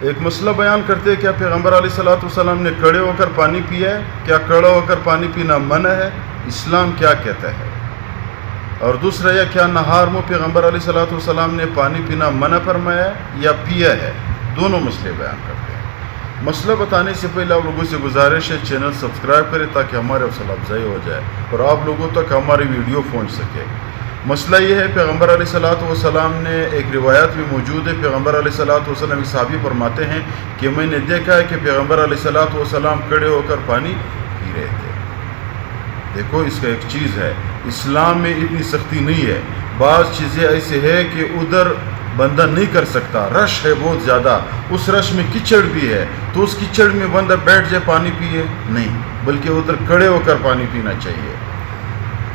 ایک مسئلہ بیان کرتے ہیں، کیا پیغمبر علیہ السلام نے کھڑے ہو کر پانی پیا ہے؟ کیا کھڑا ہو کر پانی پینا منع ہے؟ اسلام کیا کہتا ہے؟ اور دوسرا یہ، کیا نہار میں پیغمبر علیہ السلام نے پانی پینا منع فرمایا ہے یا پیا ہے؟ دونوں مسئلے بیان کرتے ہیں۔ مسئلہ بتانے سے پہلے آپ لوگوں سے گزارش ہے چینل سبسکرائب کریں تاکہ ہمارے حوصلہ افزائی ہو جائے اور آپ لوگوں تک ہماری ویڈیو پہنچ سکے۔ مسئلہ یہ ہے، پیغمبر علیہ السلام نے ایک روایت بھی موجود ہے، پیغمبر علیہ السلام ایک صحابی فرماتے ہیں کہ میں نے دیکھا ہے کہ پیغمبر علیہ السلام کھڑے ہو کر پانی پی رہے تھے۔ دیکھو اس کا ایک چیز ہے، اسلام میں اتنی سختی نہیں ہے، بعض چیزیں ایسے ہے کہ ادھر بندہ نہیں کر سکتا، رش ہے بہت زیادہ، اس رش میں کچڑ بھی ہے، تو اس کچڑ میں بندہ بیٹھ جائے پانی پیے نہیں، بلکہ ادھر کھڑے ہو کر پانی پینا چاہیے۔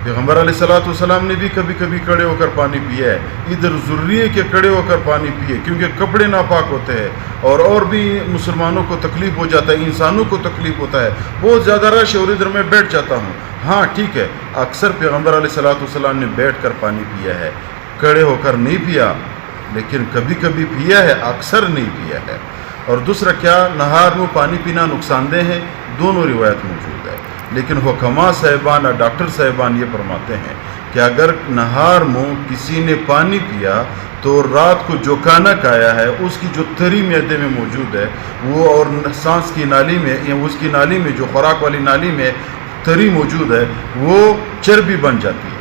پیغمبر علیہ السلام نے بھی کبھی کبھی کھڑے ہو کر پانی پیا ہے۔ ادھر ضروری ہے کہ کھڑے ہو کر پانی پیے، کیونکہ کپڑے ناپاک ہوتے ہیں اور بھی مسلمانوں کو تکلیف ہو جاتا ہے، انسانوں کو تکلیف ہوتا ہے، بہت زیادہ رش ہے اور ادھر میں بیٹھ جاتا ہوں۔ ہاں ٹھیک ہے، اکثر پیغمبر علیہ السلام نے بیٹھ کر پانی پیا ہے، کھڑے ہو کر نہیں پیا، لیکن کبھی کبھی پیا ہے، اکثر نہیں پیا ہے۔ اور دوسرا، کیا نہار میں پانی پینا نقصان دہ ہے؟ دونوں روایت موجود ہے، لیکن حکماء صاحبان اور ڈاکٹر صاحبان یہ فرماتے ہیں کہ اگر نہار میں کسی نے پانی پیا تو رات کو جو کھانا کھایا ہے اس کی جو تری معدے میں موجود ہے وہ، اور سانس کی نالی میں یا اس کی نالی میں جو خوراک والی نالی میں تری موجود ہے وہ چربی بن جاتی ہے،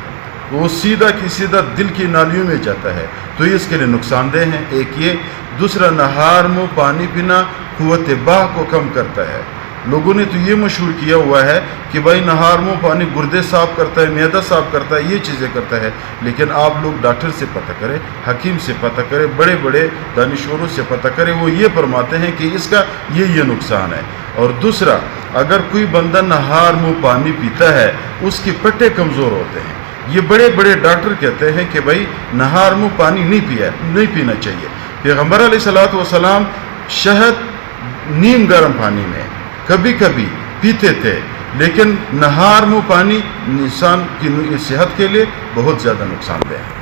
وہ سیدھا کی سیدھا دل کی نالیوں میں جاتا ہے، تو یہ اس کے لیے نقصان دہ ہے۔ ایک یہ، دوسرا نہار میں پانی پینا قوت باہ کو کم کرتا ہے۔ لوگوں نے تو یہ مشہور کیا ہوا ہے کہ بھائی نہار میں پانی گردے صاف کرتا ہے، معدہ صاف کرتا ہے، یہ چیزیں کرتا ہے، لیکن آپ لوگ ڈاکٹر سے پتہ کریں، حکیم سے پتہ کریں، بڑے بڑے دانشوروں سے پتہ کریں، وہ یہ فرماتے ہیں کہ اس کا یہ نقصان ہے۔ اور دوسرا، اگر کوئی بندہ نہار میں پانی پیتا ہے اس کے پٹے کمزور ہوتے ہیں، یہ بڑے بڑے ڈاکٹر کہتے ہیں کہ بھائی نہار میں پانی نہیں پینا چاہیے۔ پیغمبر علیہ السلام شہد نیم گرم پانی میں کبھی کبھی پیتے تھے، لیکن نہار میں پانی انسان کی صحت کے لیے بہت زیادہ نقصان دہ ہے۔